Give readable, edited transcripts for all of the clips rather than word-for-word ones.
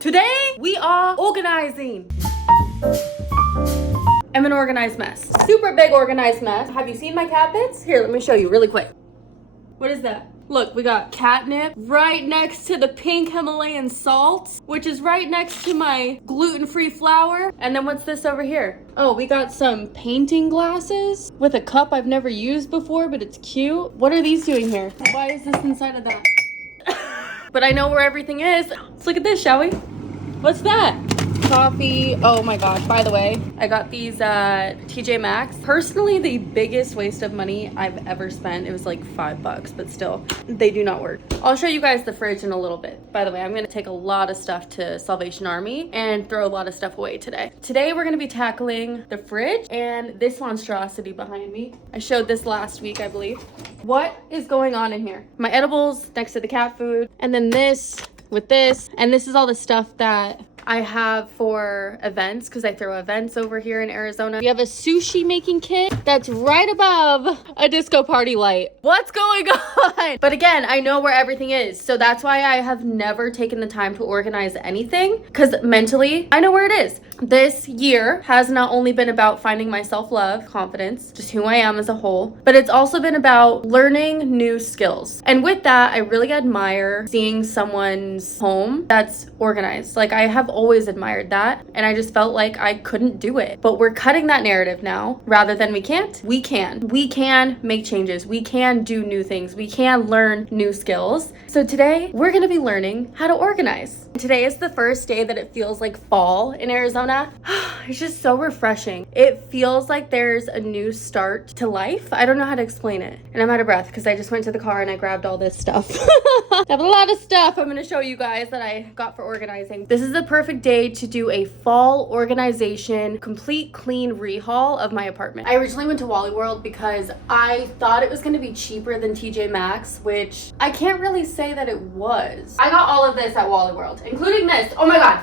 Today, we are organizing. I'm an organized mess. Super big organized mess. Have you seen my cabinets? Here, let me show you really quick. What is that? Look, we got catnip right next to the pink Himalayan salt, which is right next to my gluten-free flour. And then what's this over here? Oh, we got some painting glasses with a cup I've never used before, but it's cute. What are these doing here? Why is this inside of that? But I know where everything is. Let's look at this, shall we? What's that? Coffee. Oh my gosh, by the way, I got these at TJ Maxx. Personally, the biggest waste of money I've ever spent. It was like $5, but still, they do not work. I'll show you guys the fridge in a little bit. By the way, I'm gonna take a lot of stuff to Salvation Army and throw a lot of stuff away today. Today, we're gonna be tackling the fridge and this monstrosity behind me. I showed this last week, I believe. What is going on in here? My edibles next to the cat food, and then this with this, and this is all the stuff that I have for events because I throw events over here in Arizona. We have a sushi making kit that's right above a disco party light. What's going on? But again, I know where everything is. So that's why I have never taken the time to organize anything, because mentally, I know where it is. This year has not only been about finding my self-love, confidence, just who I am as a whole, but it's also been about learning new skills. And with that, I really admire seeing someone's home that's organized. Like, I have always admired that, and I just felt like I couldn't do it. But we're cutting that narrative now. Rather than we can't, we can. We can make changes. We can do new things. We can learn new skills. So today, we're gonna be learning how to organize. Today is the first day that it feels like fall in Arizona. It's just so refreshing. It feels like there's a new start to life. I don't know how to explain it. And I'm out of breath because I just went to the car and I grabbed all this stuff. I have a lot of stuff I'm gonna show you guys that I got for organizing. This is the perfect day to do a fall organization, complete clean rehaul of my apartment. I originally went to Wally World because I thought it was gonna be cheaper than TJ Maxx, which I can't really say that it was. I got all of this at Wally World, including this. Oh my God,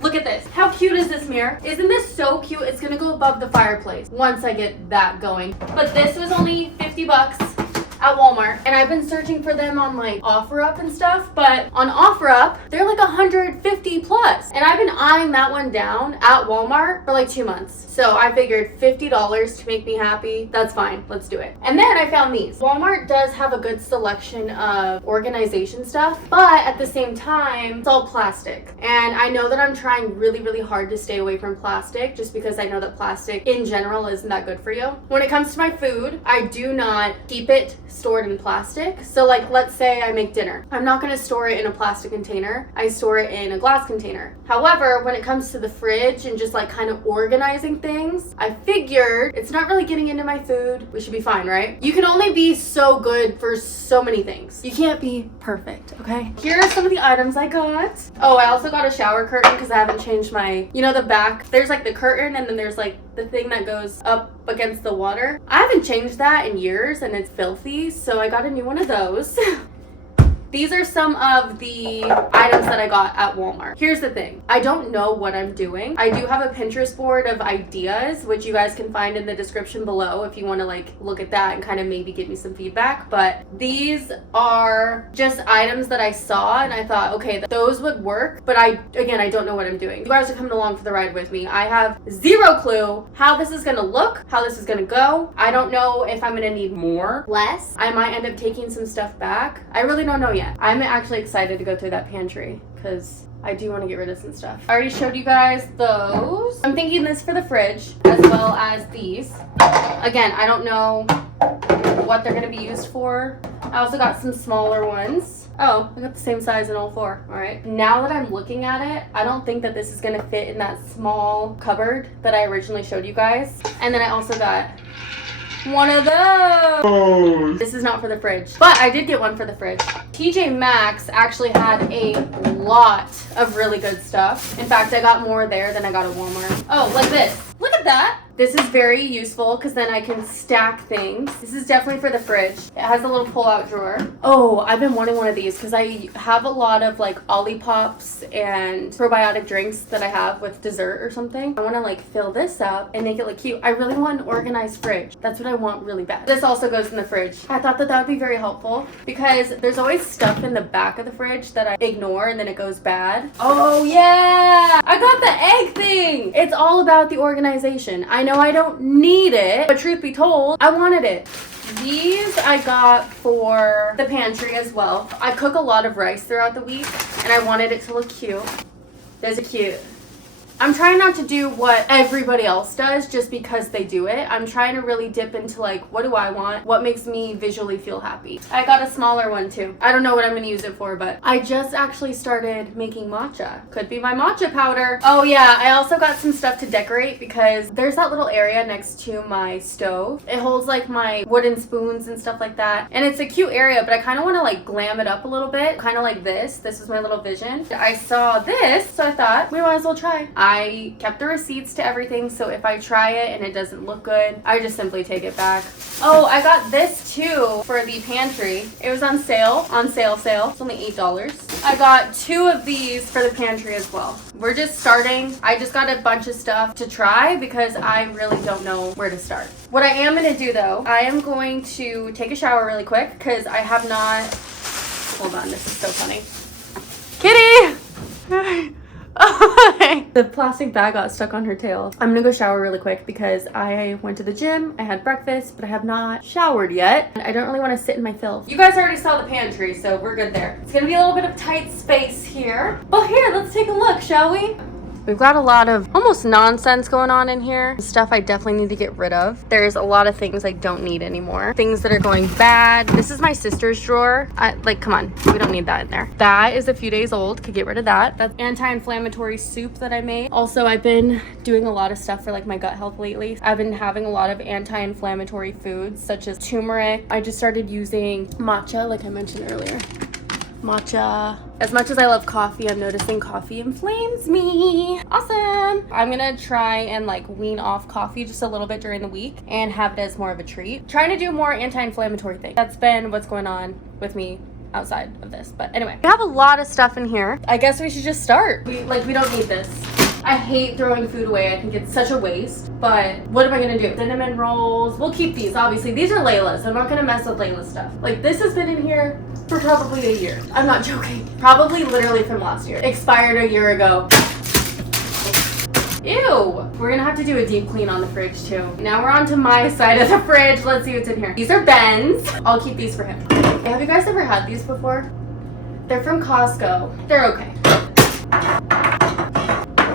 look at this. How cute is this mirror? Isn't this so cute? It's gonna go above the fireplace once I get that going. But this was only $50 at Walmart, and I've been searching for them on like OfferUp and stuff, but on OfferUp they're like 150 plus, and I've been eyeing that one down at Walmart for like 2 months. So I figured $50 to make me happy, that's fine, let's do it. And then I found these. Walmart does have a good selection of organization stuff, but at the same time it's all plastic, and I know that I'm trying really hard to stay away from plastic just because I know that plastic in general isn't that good for you. When it comes to my food, I do not keep it stored in plastic. So like, let's say I make dinner. I'm not gonna store it in a plastic container. I store it in a glass container. However, when it comes to the fridge and just like kind of organizing things, I figured it's not really getting into my food. We should be fine, right? You can only be so good for so many things. You can't be perfect, okay? Here are some of the items I got. Oh, I also got a shower curtain because I haven't changed my, you know, the back. There's like the curtain and then there's like the thing that goes up against the water. I haven't changed that in years and it's filthy, so I got a new one of those. These are some of the items that I got at Walmart. Here's the thing. I don't know what I'm doing. I do have a Pinterest board of ideas, which you guys can find in the description below if you want to like look at that and kind of maybe give me some feedback. But these are just items that I saw and I thought, okay, those would work. But I don't know what I'm doing. You guys are coming along for the ride with me. I have zero clue how this is gonna look, how this is gonna go. I don't know if I'm gonna need more, less. I might end up taking some stuff back. I really don't know yet. I'm actually excited to go through that pantry because I do want to get rid of some stuff. I already showed you guys those. I'm thinking this for the fridge as well as these. Again, I don't know what they're going to be used for. I also got some smaller ones. Oh, I got the same size in all four. All right. Now that I'm looking at it, I don't think that this is going to fit in that small cupboard that I originally showed you guys. And then I also got one of those. This is not for the fridge, but I did get one for the fridge. TJ Maxx actually had a lot of really good stuff. In fact, I got more there than I got at Walmart. Oh, like this. Look at that. This is very useful because then I can stack things. This is definitely for the fridge. It has a little pull-out drawer. Oh, I've been wanting one of these because I have a lot of like Olippops and probiotic drinks that I have with dessert or something. I want to like fill this up and make it look cute. I really want an organized fridge. That's what I want really bad. This also goes in the fridge. I thought that would be very helpful because there's always stuff in the back of the fridge that I ignore and then it goes bad. Oh yeah! I got the egg thing! It's all about the organization. I know I don't need it, but truth be told, I wanted it. These I got for the pantry as well. I cook a lot of rice throughout the week and I wanted it to look cute. Those are cute. I'm trying not to do what everybody else does just because they do it. I'm trying to really dip into like, what do I want? What makes me visually feel happy? I got a smaller one too. I don't know what I'm gonna use it for, but I just actually started making matcha. Could be my matcha powder. Oh yeah, I also got some stuff to decorate because there's that little area next to my stove. It holds like my wooden spoons and stuff like that. And it's a cute area, but I kind of want to like glam it up a little bit. Kind of like this. This is my little vision. I saw this, so I thought we might as well try. I kept the receipts to everything, so if I try it and it doesn't look good, I just simply take it back. Oh, I got this too for the pantry. It was on sale. It's only $8. I got 2 of these for the pantry as well. We're just starting. I just got a bunch of stuff to try because I really don't know where to start. What I am going to do though, I am going to take a shower really quick because I have not... Hold on, this is so funny. Kitty! The plastic bag got stuck on her tail. I'm gonna go shower really quick because I went to the gym, I had breakfast, but I have not showered yet. I don't really want to sit in my filth. You guys already saw the pantry, so we're good there. It's gonna be a little bit of tight space here. But here, let's take a look, shall we? We've got a lot of almost nonsense going on in here. Stuff I definitely need to get rid of. There's a lot of things I don't need anymore. Things that are going bad. This is my sister's drawer. Come on, we don't need that in there. That is a few days old, could get rid of that. That's anti-inflammatory soup that I made. Also, I've been doing a lot of stuff for like my gut health lately. I've been having a lot of anti-inflammatory foods such as turmeric. I just started using matcha like I mentioned earlier. Matcha. As much as I love coffee, I'm noticing coffee inflames me. Awesome. I'm gonna try and like wean off coffee just a little bit during the week and have it as more of a treat. Trying to do more anti-inflammatory things. That's been what's going on with me outside of this. But anyway, we have a lot of stuff in here. I guess we should just start. We don't need this. I hate throwing food away. I think it's such a waste. But what am I gonna do? Cinnamon rolls. We'll keep these, obviously. These are Layla's. I'm not gonna mess with Layla's stuff. Like, this has been in here for probably a year. I'm not joking. Probably literally from last year. Expired a year ago. Ew. We're gonna have to do a deep clean on the fridge too. Now we're on to my side of the fridge. Let's see what's in here. These are Ben's. I'll keep these for him. Have you guys ever had these before? They're from Costco. They're okay.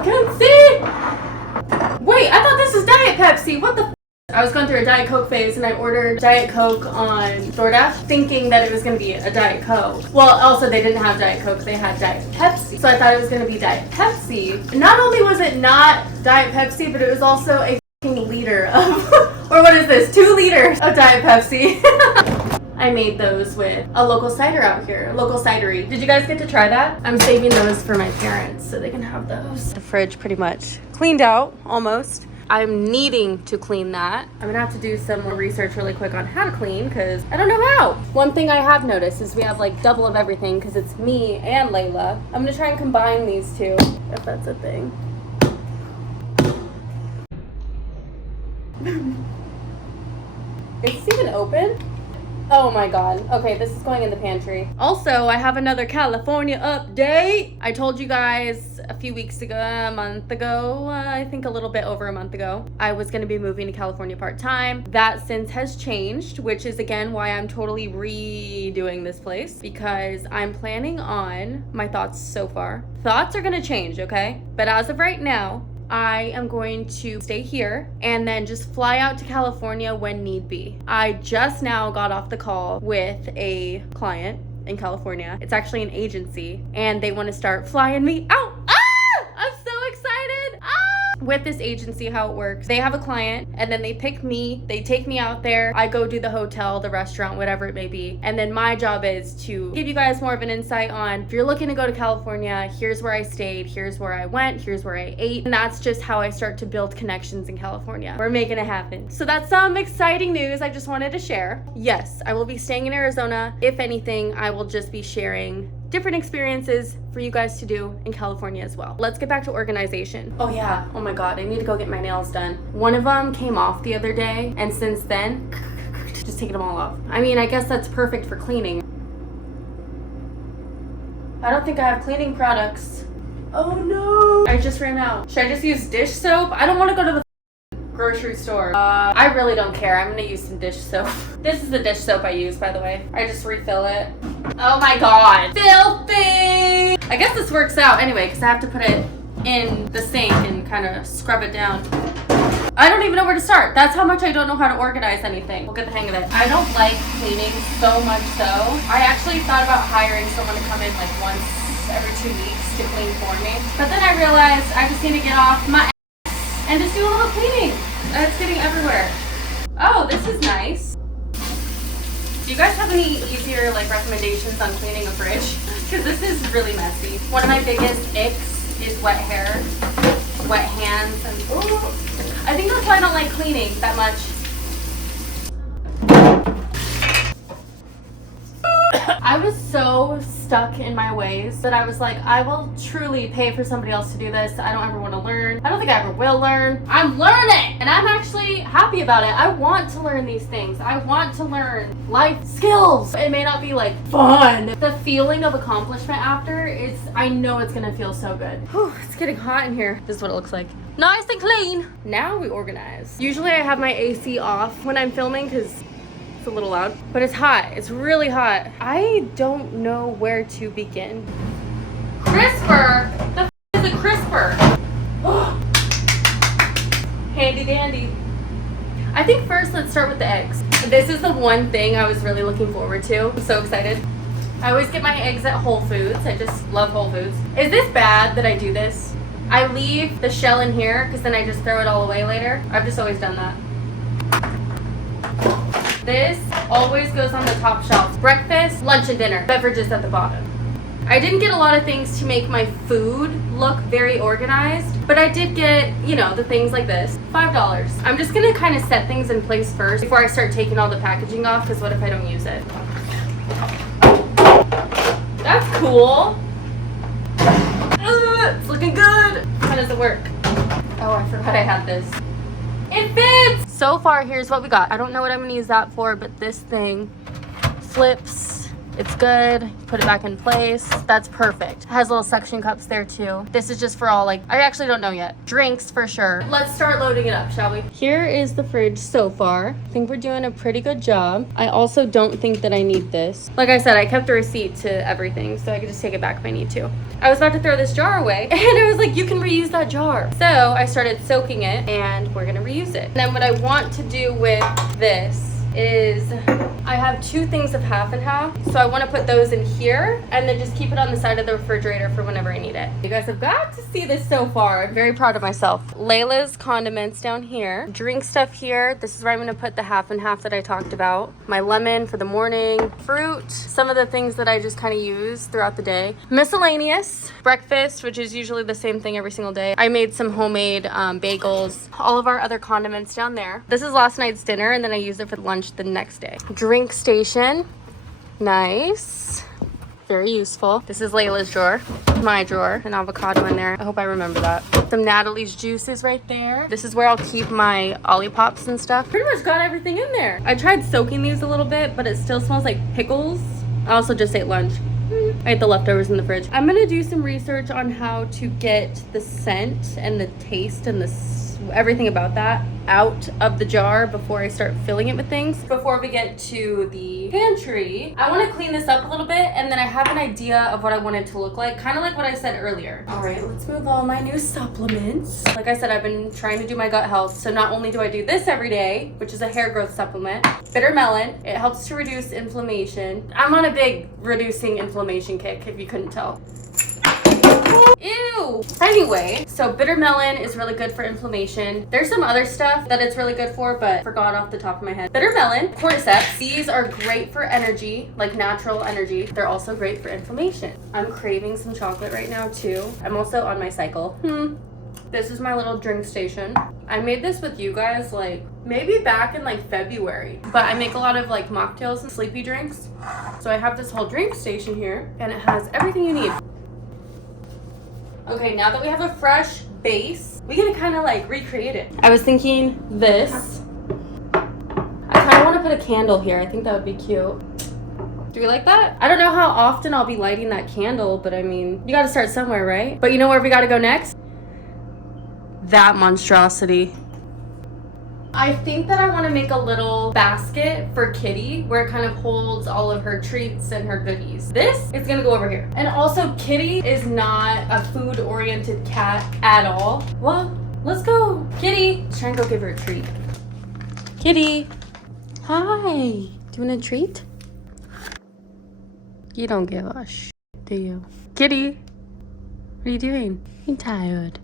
Can't see! Wait, I thought this was Diet Pepsi. What the f? I was going through a Diet Coke phase and I ordered Diet Coke on DoorDash thinking that it was going to be a Diet Coke. Well, also they didn't have Diet Coke, they had Diet Pepsi. So I thought it was going to be Diet Pepsi. Not only was it not Diet Pepsi, but it was also a f***ing liter of, or what is this, 2 liters of Diet Pepsi. I made those with a local cider out here, a local cidery. Did you guys get to try that? I'm saving those for my parents so they can have those. The fridge pretty much cleaned out, almost. I'm needing to clean that. I'm gonna have to do some more research really quick on how to clean because I don't know how. One thing I have noticed is we have like double of everything because it's me and Layla. I'm gonna try and combine these two, if that's a thing. Is this even open? Oh my god. Okay, this is going in the pantry. Also, I have another California update. I told you guys a few weeks ago, a month ago, I think a little bit over a month ago, I was going to be moving to California part-time. That since has changed, which is again why I'm totally redoing this place because I'm planning on my thoughts so far. Thoughts are going to change, okay? But as of right now, I am going to stay here and then just fly out to California when need be. I just now got off the call with a client in California. It's actually an agency and they want to start flying me out. Ah! I'm so excited. Ah! with this agency, how it works, they have a client and then they pick me, they take me out there, I go do the hotel, the restaurant, whatever it may be. And then my job is to give you guys more of an insight on, if you're looking to go to California, here's where I stayed, here's where I went, here's where I ate. And that's just how I start to build connections in California. We're making it happen. So that's some exciting news I just wanted to share. Yes, I will be staying in Arizona. If anything, I will just be sharing different experiences for you guys to do in California as well. Let's get back to organization. Oh yeah, oh my God, I need to go get my nails done. One of them came off the other day, and since then, just taking them all off. I mean, I guess that's perfect for cleaning. I don't think I have cleaning products. Oh no, I just ran out. Should I just use dish soap? I don't want to go to the grocery store. I really don't care. I'm gonna use some dish soap. This is the dish soap I use, by the way. I just refill it. Oh my God, filthy! I guess this works out anyway, because I have to put it in the sink and kind of scrub it down. I don't even know where to start. That's how much I don't know how to organize anything. We'll get the hang of it. I don't like cleaning so much so. I actually thought about hiring someone to come in like once every 2 weeks to clean for me. But then I realized I just need to get off my and just do a little cleaning. It's getting everywhere. Oh, this is nice. Do you guys have any easier like recommendations on cleaning a fridge? Because this is really messy. One of my biggest icks is wet hair, wet hands, and ooh, I think that's why I don't like cleaning that much. I was so stuck in my ways that I was like, I will truly pay for somebody else to do this. I don't ever want to learn. I don't think I ever will learn. I'm learning! And I'm actually happy about it. I want to learn these things. I want to learn life skills. It may not be like fun. The feeling of accomplishment after is, I know it's gonna feel so good. Whew, it's getting hot in here. This is what it looks like. Nice and clean. Now we organize. Usually I have my AC off when I'm filming because a little loud, but it's hot. It's really hot. I don't know where to begin. Crisper? The f is a crisper? Handy dandy. I think first let's start with the eggs. This is the one thing I was really looking forward to. I'm so excited. I always get my eggs at Whole Foods. I just love Whole Foods. Is this bad that I do this? I leave the shell in here because then I just throw it all away later. I've just always done that. This always goes on the top shelf. Breakfast, lunch, and dinner. Beverages at the bottom. I didn't get a lot of things to make my food look very organized, but I did get, you know, the things like this. $5. I'm just gonna kind of set things in place first before I start taking all the packaging off, because what if I don't use it? That's cool. It's looking good. How does it work? Oh, I forgot I had this. It fits! So far, here's what we got. I don't know what I'm gonna use that for, but this thing flips. It's good. Put it back in place. That's perfect. It has little suction cups there too. This is just for all, like, I actually don't know yet. Drinks for sure. Let's start loading it up, shall we? Here is the fridge so far. I think we're doing a pretty good job. I also don't think that I need this. Like I said, I kept a receipt to everything, so I could just take it back if I need to. I was about to throw this jar away, and it was like, you can reuse that jar. So I started soaking it, and we're gonna reuse it. And then what I want to do with this is I have 2 things of half and half, so I want to put those in here and then just keep it on the side of the refrigerator for whenever I need it. You guys have got to see this so far. I'm very proud of myself. Layla's condiments down here, drink stuff here. This is where I'm going to put the half and half that I talked about. My lemon for the morning, fruit, some of the things that I just kind of use throughout the day. Miscellaneous, breakfast, which is usually the same thing every single day. I made some homemade bagels, all of our other condiments down there. This is last night's dinner, and then I used it for lunch the next day. Drink station, nice, very useful. This is Layla's drawer, my drawer, an avocado in there. I hope I remember that. Some Natalie's juices right there. This is where I'll keep my Olippops and stuff. Pretty much got everything in there. I tried soaking these a little bit, but it still smells like pickles. I also just ate lunch. I ate the leftovers in the fridge. I'm gonna do some research on how to get the scent and the taste and everything about that out of the jar before I start filling it with things. Before we get to the pantry, I want to clean this up a little bit, and then I have an idea of what I want it to look like, kind of like what I said earlier. All right, let's move all my new supplements. Like I said, I've been trying to do my gut health, so not only do I do this every day, which is a hair growth supplement, bitter melon, it helps to reduce inflammation. I'm on a big reducing inflammation kick, if you couldn't tell. Ew. Anyway, so bitter melon is really good for inflammation. There's some other stuff that it's really good for, but forgot off the top of my head. Bitter melon, cordyceps. These are great for energy, like natural energy. They're also great for inflammation. I'm craving some chocolate right now too. I'm also on my cycle. This is my little drink station. I made this with you guys like maybe back in like February, but I make a lot of like mocktails and sleepy drinks. So I have this whole drink station here and it has everything you need. Okay, now that we have a fresh base, we gotta kind of like recreate it. I was thinking this. I kind of want to put a candle here. I think that would be cute. Do you like that? I don't know how often I'll be lighting that candle, but I mean, you gotta start somewhere, right? But you know where we gotta go next? That monstrosity. I think that I want to make a little basket for Kitty where it kind of holds all of her treats and her goodies. This is gonna go over here. And also, Kitty is not a food-oriented cat at all. Well, let's go. Kitty, let's try and go give her a treat. Kitty, hi. Do you want a treat? You don't give a do you? Kitty, what are you doing? You tired?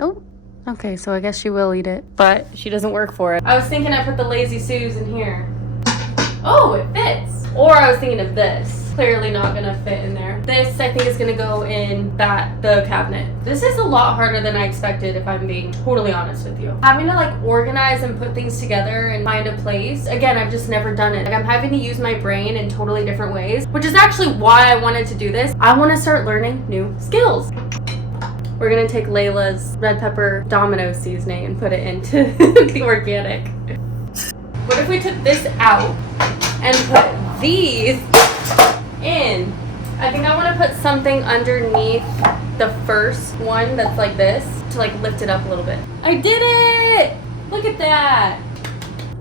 Oh. Okay, so I guess she will eat it, but she doesn't work for it. I was thinking I put the Lazy Sue's in here. Oh, it fits. Or I was thinking of this. Clearly not gonna fit in there. This, I think, is gonna go in the cabinet. This is a lot harder than I expected, if I'm being totally honest with you. Having to like organize and put things together and find a place. Again, I've just never done it. Like, I'm having to use my brain in totally different ways, which is actually why I wanted to do this. I wanna start learning new skills. We're gonna take Layla's red pepper Domino seasoning and put it into the organic. What if we took this out and put these in? I think I want to put something underneath the first one that's like this to like lift it up a little bit. I did it! Look at that!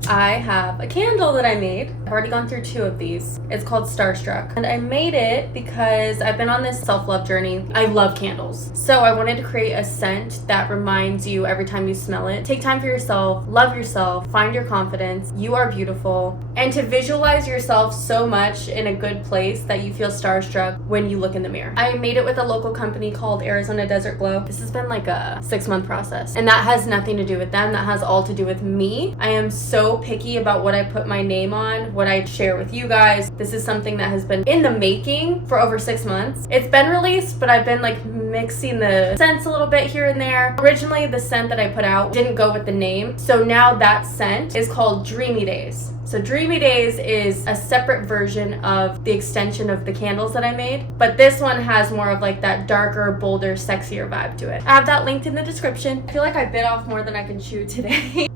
I have a candle that I made. I've already gone through 2 of these. It's called Starstruck. And I made it because I've been on this self-love journey. I love candles. So I wanted to create a scent that reminds you every time you smell it. Take time for yourself, love yourself, find your confidence. You are beautiful. And to visualize yourself so much in a good place that you feel starstruck when you look in the mirror. I made it with a local company called Arizona Desert Glow. This has been like a 6-month process. And that has nothing to do with them. That has all to do with me. I am so picky about what I put my name on, what I share with you guys. This is something that has been in the making for over 6 months. It's been released, but I've been like mixing the scents a little bit here and there. Originally, the scent that I put out didn't go with the name. So now that scent is called Dreamy Days. So Dreamy Days is a separate version of the extension of the candles that I made. But this one has more of like that darker, bolder, sexier vibe to it. I have that linked in the description. I feel like I bit off more than I can chew today.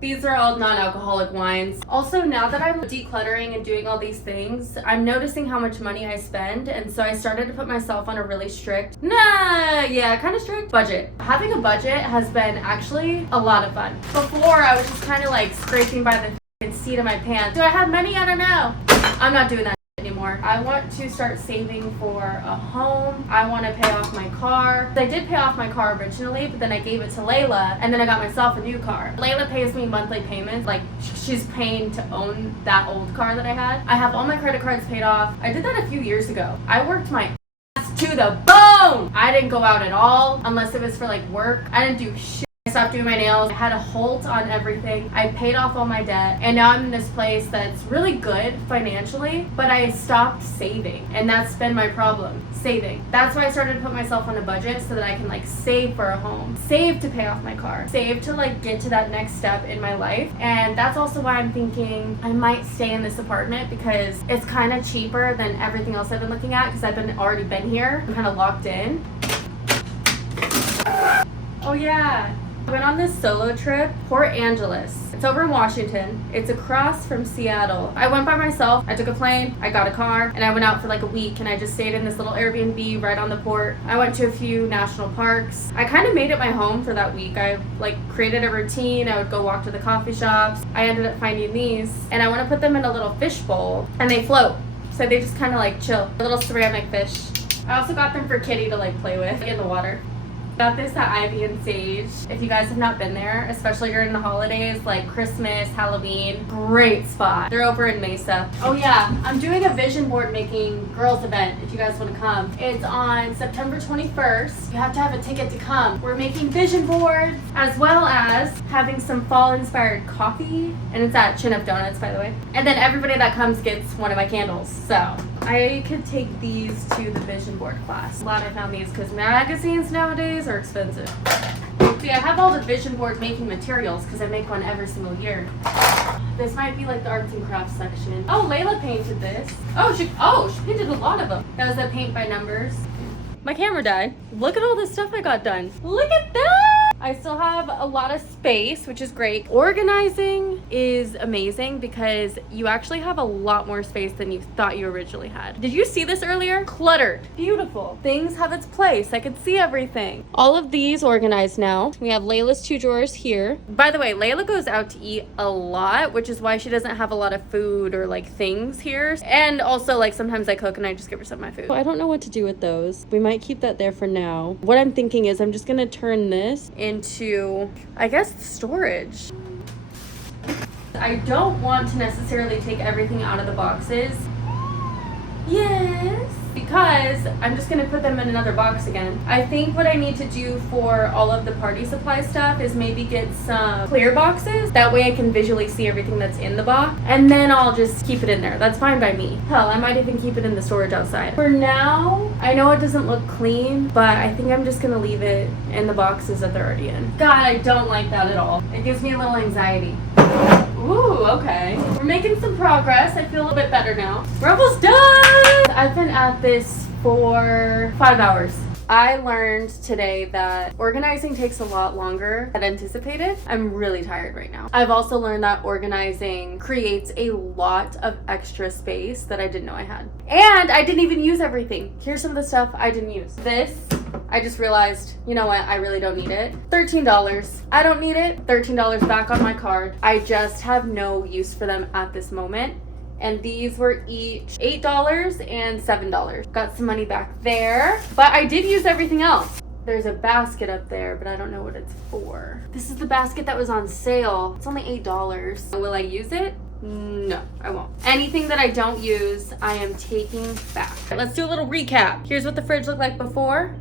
These are all non-alcoholic wines. Also, now that I'm decluttering and doing all these things, I'm noticing how much money I spend, and so I started to put myself on a really strict, kind of strict budget. Having a budget has been actually a lot of fun. Before, I was just kind of like scraping by the seat of my pants. Do I have money? I don't know. I'm not doing that anymore. I want to start saving for a home. I want to pay off my car. I did pay off my car originally, but then I gave it to Layla, and then I got myself a new car. Layla pays me monthly payments, like she's paying to own that old car that I had. I have all my credit cards paid off. I did that a few years ago. I worked my ass to the bone. I didn't go out at all unless it was for like work. I didn't do shit. I stopped doing my nails. I had a halt on everything. I paid off all my debt, and now I'm in this place that's really good financially, but I stopped saving, and that's been my problem, saving. That's why I started to put myself on a budget so that I can like save for a home, save to pay off my car, save to like get to that next step in my life. And that's also why I'm thinking I might stay in this apartment because it's kind of cheaper than everything else I've been looking at because I've already been here. I'm kind of locked in. Oh yeah. I went on this solo trip, Port Angeles. It's over in Washington. It's across from Seattle. I went by myself. I took a plane, I got a car, and I went out for like a week, and I just stayed in this little Airbnb right on the port. I went to a few national parks. I kind of made it my home for that week. I like created a routine. I would go walk to the coffee shops. I ended up finding these, and I want to put them in a little fish bowl, and they float. So they just kind of like chill. A little ceramic fish. I also got them for Kitty to like play with in the water. Got this at Ivy and Sage. If you guys have not been there, especially during the holidays like Christmas, Halloween, great spot. They're over in Mesa. Oh yeah, I'm doing a vision board making girls event if you guys want to come. It's on September 21st. You have to have a ticket to come. We're making vision boards as well as having some fall inspired coffee, and it's at Chin Up Donuts, by the way. And then everybody that comes gets one of my candles. So I could take these to the vision board class. Glad I found these because magazines nowadays are expensive. See, I have all the vision board making materials because I make one every single year. This might be like the arts and crafts section. Oh, Layla painted this. Oh, she painted a lot of them. That was a paint by numbers. My camera died. Look at all the stuff I got done. Look at that! I still have a lot of space, which is great. Organizing is amazing because you actually have a lot more space than you thought you originally had. Did you see this earlier? Cluttered. Beautiful. Things have its place. I can see everything. All of these organized now. We have Layla's 2 drawers here. By the way, Layla goes out to eat a lot, which is why she doesn't have a lot of food or like things here. And also like sometimes I cook and I just give her some of my food. I don't know what to do with those. We might keep that there for now. What I'm thinking is I'm just gonna turn this into, I guess, storage. I don't want to necessarily take everything out of the boxes. Yes. Because I'm just gonna put them in another box again. I think what I need to do for all of the party supply stuff is maybe get some clear boxes. That way I can visually see everything that's in the box. And then I'll just keep it in there. That's fine by me. Hell, I might even keep it in the storage outside. For now, I know it doesn't look clean, but I think I'm just gonna leave it in the boxes that they're already in. God, I don't like that at all. It gives me a little anxiety. Ooh, okay. We're making some progress. I feel a little bit better now. We're almost done! I've been at this for 5 hours. I learned today that organizing takes a lot longer than anticipated. I'm really tired right now. I've also learned that organizing creates a lot of extra space that I didn't know I had. And I didn't even use everything. Here's some of the stuff I didn't use. This, I just realized, you know what, I really don't need it. $13. I don't need it. $13 back on my card. I just have no use for them at this moment. And these were each $8 and $7. Got some money back there, but I did use everything else. There's a basket up there, but I don't know what it's for. This is the basket that was on sale. It's only $8. Will I use it? No, I won't. Anything that I don't use, I am taking back. Let's do a little recap. Here's what the fridge looked like before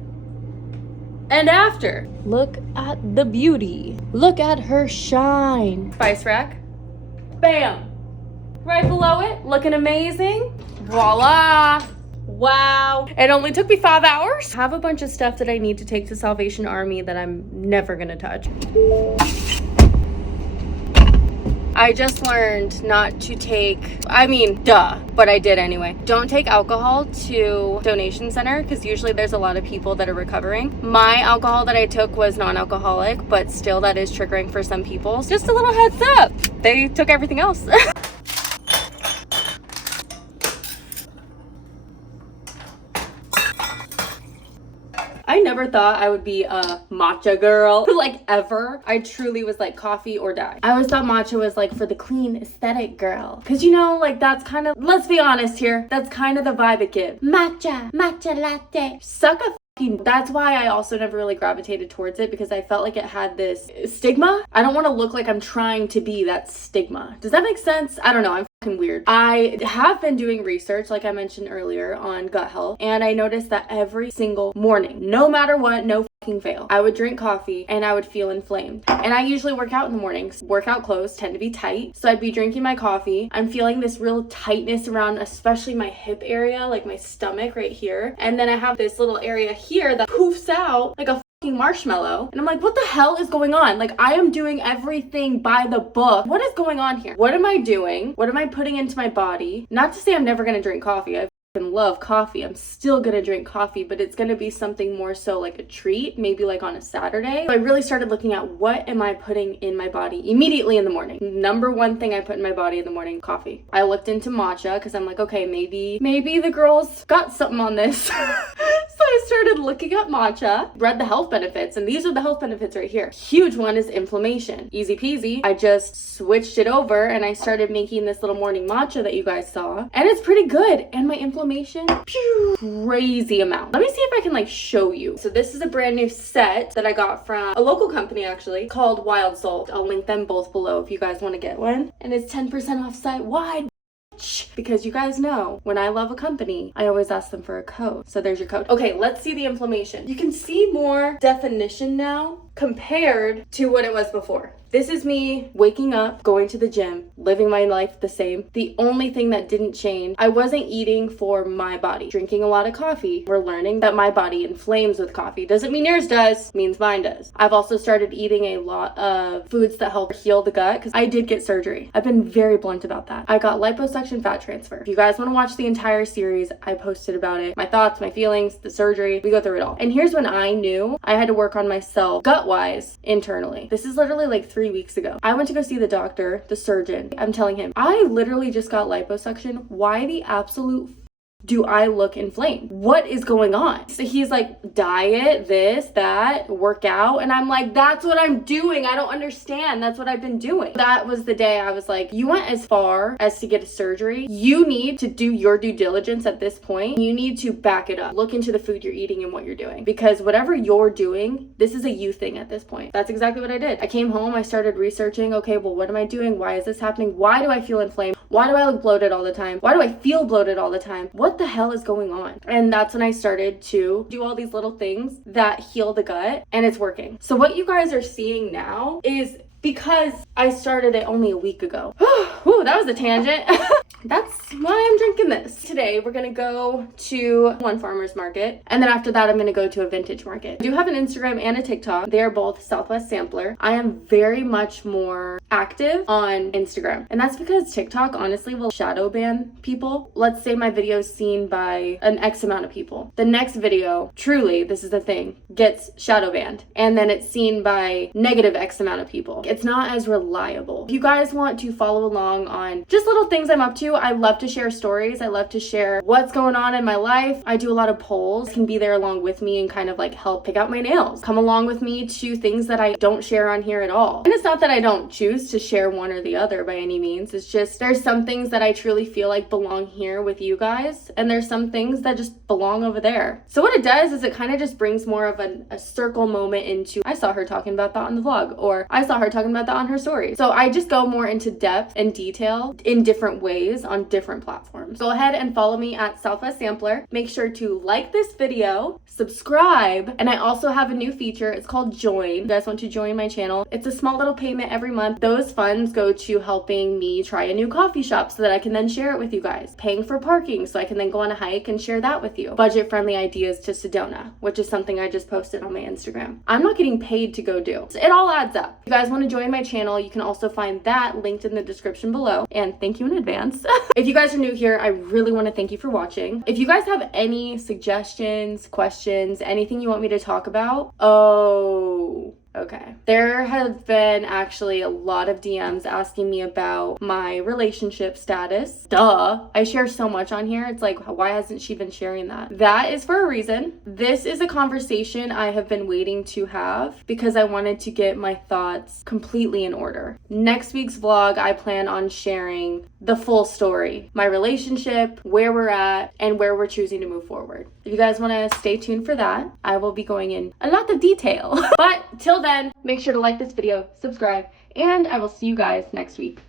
and after. Look at the beauty. Look at her shine. Spice rack. Bam. Right below it, looking amazing. Voila. Wow. It only took me 5 hours. I have a bunch of stuff that I need to take to Salvation Army that I'm never gonna touch. I just learned not to take, but I did anyway. Don't take alcohol to donation center because usually there's a lot of people that are recovering. My alcohol that I took was non-alcoholic, but still that is triggering for some people. Just a little heads up. They took everything else. I never thought I would be a matcha girl, like ever. I truly was like coffee or die. I always thought matcha was like for the clean aesthetic girl. Cause you know, like that's kind of, let's be honest here, that's kind of the vibe it gives. Matcha latte. Suck a that's why I also never really gravitated towards it because I felt like it had this stigma. I don't want to look like I'm trying to be that stigma. Does that make sense? I don't know. I'm fucking weird. I have been doing research, like I mentioned earlier, on gut health, and I noticed that every single morning, no matter what, no fucking fail, I would drink coffee and I would feel inflamed. And I usually work out in the mornings. Workout clothes tend to be tight, so I'd be drinking my coffee. I'm feeling this real tightness around especially my hip area, like my stomach right here. And then I have this little area here that poofs out like a fucking marshmallow. And I'm like, what the hell is going on? Like, I am doing everything by the book. What is going on here? What am I doing? What am I putting into my body? Not to say I'm never gonna drink coffee. I love coffee. I'm still gonna drink coffee, but it's gonna be something more so like a treat, maybe like on a Saturday. So I really started looking at what am I putting in my body immediately in the morning. Number one thing I put in my body in the morning, coffee. I looked into matcha because I'm like, okay, maybe the girls got something on this. So I I started looking up matcha, read the health benefits, and these are the health benefits right here. Huge one is inflammation. Easy peasy. I just switched it over and I started making this little morning matcha that you guys saw. And it's pretty good. And my inflammation, crazy amount. Let me see if I can like show you. So this is a brand new set that I got from a local company actually called Wild Soul. I'll link them both below if you guys want to get one. And it's 10% off site wide. Because you guys know when I love a company, I always ask them for a code. So there's your code. Okay, let's see the inflammation. You can see more definition now compared to what it was before. This is me waking up, going to the gym, living my life the same. The only thing that didn't change, I wasn't eating for my body. Drinking a lot of coffee. We're learning that my body inflames with coffee. Doesn't mean yours does, means mine does. I've also started eating a lot of foods that help heal the gut because I did get surgery. I've been very blunt about that. I got liposuction fat transfer. If you guys want to watch the entire series, I posted about it. My thoughts, my feelings, the surgery, we go through it all. And here's when I knew I had to work on myself gut-wise internally. This is literally like 3 weeks ago. I went to go see the doctor, the surgeon. I'm telling him, I literally just got liposuction. Why the absolute do I look inflamed? What is going on? So he's like, diet, this, that, work out. And I'm like, that's what I'm doing. I don't understand. That's what I've been doing. That was the day I was like, you went as far as to get a surgery. You need to do your due diligence at this point. You need to back it up. Look into the food you're eating and what you're doing. Because whatever you're doing, this is a you thing at this point. That's exactly what I did. I came home, I started researching, okay, well, what am I doing? Why is this happening? Why do I feel inflamed? Why do I look bloated all the time? Why do I feel bloated all the time? What the hell is going on? And that's when I started to do all these little things that heal the gut, and it's working. So what you guys are seeing now is because I started it only a week ago. Whew, that was a tangent. That's why I'm drinking this. Today, we're gonna go to one farmer's market, and then after that, I'm gonna go to a vintage market. I do have an Instagram and a TikTok. They are both Southwest Sampler. I am very much more active on Instagram, and that's because TikTok honestly will shadow ban people. Let's say my video is seen by an X amount of people. The next video, truly, this is the thing, gets shadow banned, and then it's seen by negative X amount of people. It's not as reliable. If you guys want to follow along on just little things I'm up to, I love to share stories. I love to share what's going on in my life. I do a lot of polls. You can be there along with me and kind of like help pick out my nails. Come along with me to things that I don't share on here at all. And it's not that I don't choose to share one or the other by any means. It's just there's some things that I truly feel like belong here with you guys, and there's some things that just belong over there. So what it does is it kind of just brings more of a circle moment into, I saw her talking about that on the vlog, or I saw her talking about that on her story. So I just go more into depth and detail in different ways on different platforms. Go ahead and follow me at Southwest Sampler. Make sure to like this video, subscribe, and I also have a new feature. It's called Join. If you guys want to join my channel, it's a small little payment every month. Those funds go to helping me try a new coffee shop so that I can then share it with you guys. Paying for parking so I can then go on a hike and share that with you. Budget-friendly ideas to Sedona, which is something I just posted on my Instagram. I'm not getting paid to go do. So it all adds up. If you guys want to join my channel, you can also find that linked in the description below. And thank you in advance. If you guys are new here, I really want to thank you for watching. If you guys have any suggestions, questions, anything you want me to talk about, okay. There have been actually a lot of DMs asking me about my relationship status. Duh. I share so much on here. It's like, why hasn't she been sharing that? That is for a reason. This is a conversation I have been waiting to have because I wanted to get my thoughts completely in order. Next week's vlog, I plan on sharing the full story, my relationship, where we're at, and where we're choosing to move forward. If you guys want to stay tuned for that, I will be going in a lot of detail. But till then, make sure to like this video, subscribe, and I will see you guys next week.